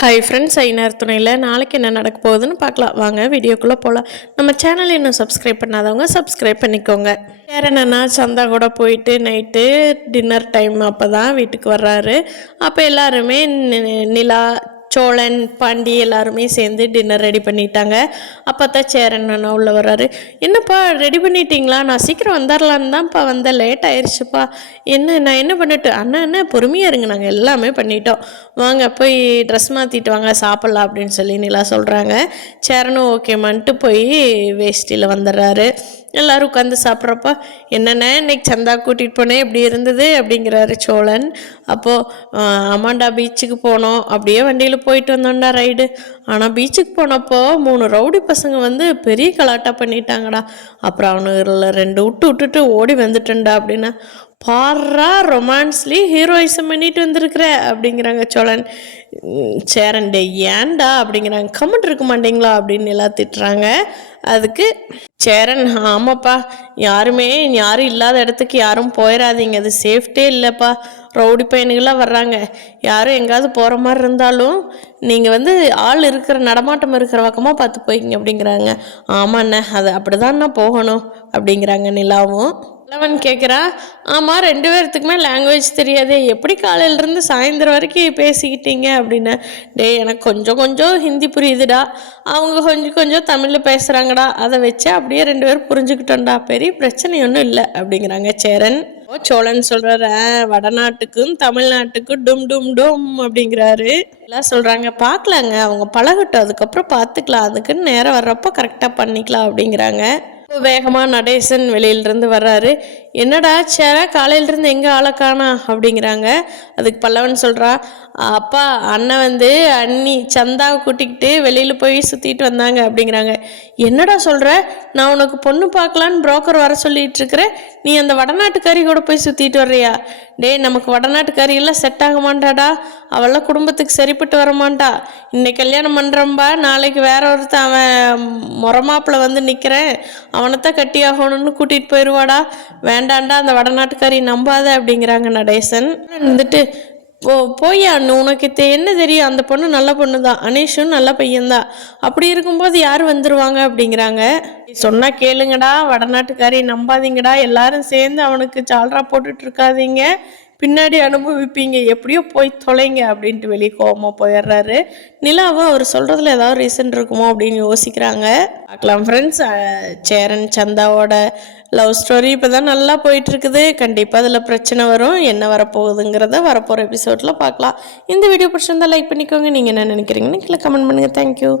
Hi friends, ஐநார் துணையில் நாளைக்கு என்ன நடக்க போகுதுன்னு பார்க்கலாம். வாங்க வீடியோக்குள்ளே போகலாம். நம்ம சேனல் இன்னும் சப்ஸ்கிரைப் பண்ணாதவங்க சப்ஸ்கிரைப் பண்ணிக்கோங்க. வேறு என்னென்னா, சந்தா கூட போயிட்டு நைட்டு டின்னர் டைம் அப்போ தான் வீட்டுக்கு வர்றாரு. அப்போ எல்லாருமே நிலா, சோழன், பாண்டி எல்லாருமே சேர்ந்து டின்னர் ரெடி பண்ணிட்டாங்க. அப்போ தான் சேரன் அண்ணா உள்ளே வர்றாரு. என்னப்பா ரெடி பண்ணிட்டீங்களா? நான் சீக்கிரம் வந்துடலான்னு தான்ப்பா வந்தேன், லேட் ஆயிடுச்சுப்பா. நான் என்ன பண்ணிட்டு அண்ணா பொறுமையாக இருங்க, நாங்கள் எல்லாமே பண்ணிட்டோம், வாங்க போய் ட்ரெஸ் மாற்றிட்டு வாங்க, சாப்பிட்லாம் அப்படின்னு சொல்லி நிலா சொல்கிறாங்க. சேரனும் ஓகேமான்ட்டு போய் வேஷ்டியில் வந்துடுறாரு. எல்லோரும் உட்காந்து சாப்பிட்றப்ப என்னென்ன இன்னைக்கு சந்தா கூட்டிகிட்டு போனேன், எப்படி இருந்தது அப்படிங்கிறாரு சோழன். அப்போது ஆமாண்டா பீச்சுக்கு போனோம், அப்படியே வண்டியில் போயிட்டு வந்தோம்டா ரைடு. ஆனால் பீச்சுக்கு போனப்போ 3 ரவுடி பசங்க வந்து பெரிய கலாட்டா பண்ணிட்டாங்கடா. அப்புறம் அவனுல 2 விட்டுட்டு ஓடி வந்துட்டேன்டா அப்படின்னா, பாரா ரொமான்ஸ்லி ஹீரோயிசம் பண்ணிட்டு வந்திருக்கிற அப்படிங்கிறாங்க சோழன். சேரன் டே ஏன்டா அப்படிங்கிறாங்க. கமெண்ட் இருக்க மாட்டீங்களா அப்படின்னு எல்லாம் திட்டுறாங்க. அதுக்கு சேரன், ஆமாப்பா, யாரும் இல்லாத இடத்துக்கு யாரும் போயிடாதீங்க, அது சேஃப்டே இல்லைப்பா, ரவுடி பையனுகளாக வர்றாங்க, யாரும் எங்கேயாவது போகிற மாதிரி இருந்தாலும் நீங்கள் வந்து ஆள் இருக்கிற நடமாட்டம் இருக்கிற பக்கமாக பார்த்து போய்க்கிங்க அப்படிங்கிறாங்க. ஆமாண்ணே, அது அப்படி தான்ண்ணா போகணும் அப்படிங்கிறாங்க நிலாவும். லவன் கேட்குறா, ஆமாம் 2 பேர்த்துக்குமே லாங்குவேஜ் தெரியாது, எப்படி காலையிலேருந்து சாயந்தரம் வரைக்கும் பேசிக்கிட்டீங்க அப்படின்னு. டே எனக்கு கொஞ்சம் ஹிந்தி புரியுதுடா, அவங்க கொஞ்சம் தமிழில் பேசுகிறாங்கடா, அதை வச்சு அப்படியே 2 பேரும் புரிஞ்சுக்கிட்டோம்டா, பெரிய பிரச்சனை ஒன்றும் இல்லை அப்படிங்கிறாங்க சேரன். சோழன் சொல்கிறாரு, வடநாட்டுக்கும் தமிழ்நாட்டுக்கும் டும் டும் டும் அப்படிங்கிறாரு. எல்லாம் சொல்கிறாங்க, பார்க்கலாங்க, அவங்க பழகட்டும், அதுக்கப்புறம் பார்த்துக்கலாம், அதுக்குன்னு நேரம் வர்றப்போ கரெக்டாக பண்ணிக்கலாம் அப்படிங்கிறாங்க. வேகமாக நடேசன் வெளியிலிருந்து வர்றாரு. என்னடா சேரா காலையிலேருந்து எங்கே ஆளை காணா அப்படிங்கிறாங்க. அதுக்கு பல்லவன் சொல்கிறா, அப்பா அண்ணன் வந்து அண்ணி சந்தாவை கூட்டிக்கிட்டு வெளியில் போய் சுற்றிட்டு வந்தாங்க அப்படிங்கிறாங்க. என்னடா சொல்கிற? நான் உனக்கு பொண்ணு பார்க்கலான்னு புரோக்கர் வர சொல்லிட்டு இருக்கிறேன், நீ அந்த வடநாட்டுக்காரி கூட போய் சுற்றிட்டு வர்றியா? டே நமக்கு வடநாட்டுக்காரியெல்லாம் செட் ஆக மாட்டாடா, அவெல்லாம் குடும்பத்துக்கு சரிப்பட்டு வரமாட்டா. இன்னைக்கு கல்யாணம் பண்ணுறம்பா, நாளைக்கு வேற ஒருத்தன் அவன் முறமாப்பில் வந்து நிற்கிறேன், அவனைத்தான் கட்டி ஆகணும்னு கூட்டிகிட்டு போயிடுவாடா, வேண்டாண்டா அந்த வடநாட்டுக்காரி நம்பாத அப்படிங்கிறாங்க நடேசன். வந்துட்டு போய்யா உனக்கு என்ன தெரியும், அந்த பொண்ணு நல்ல பொண்ணு தான், அனீஷும் நல்ல பையன்தான், அப்படி இருக்கும்போது யார் வந்துருவாங்க அப்படிங்கிறாங்க. சொன்னா கேளுங்கடா, வடநாட்டுக்காரி நம்பாதீங்கடா, எல்லாரும் சேர்ந்து அவனுக்கு சால்ரா போட்டுட்டு இருக்காதீங்க, பின்னாடி அனுபவிப்பீங்க, எப்படியோ போய் தொலைங்க அப்படின்ட்டு வெளியே கோவமாக போயிடுறாரு. நிலாவும் அவர் சொல்கிறதுல ஏதாவது ரீசன் இருக்குமோ அப்படின்னு யோசிக்கிறாங்க. பார்க்கலாம் ஃப்ரெண்ட்ஸ், சேரன் சந்தாவோட லவ் ஸ்டோரி இப்போ தான் நல்லா போயிட்டுருக்குது. கண்டிப்பாக அதில் பிரச்சனை வரும், என்ன வரப்போகுதுங்கிறத வரப்போகிற எபிசோடில் பார்க்கலாம். இந்த வீடியோ பிடிச்சிருந்தால் லைக் பண்ணிக்கோங்க. நீங்கள் என்ன நினைக்கிறீங்கன்னு கீழே கமெண்ட் பண்ணுங்கள். தேங்க்யூ.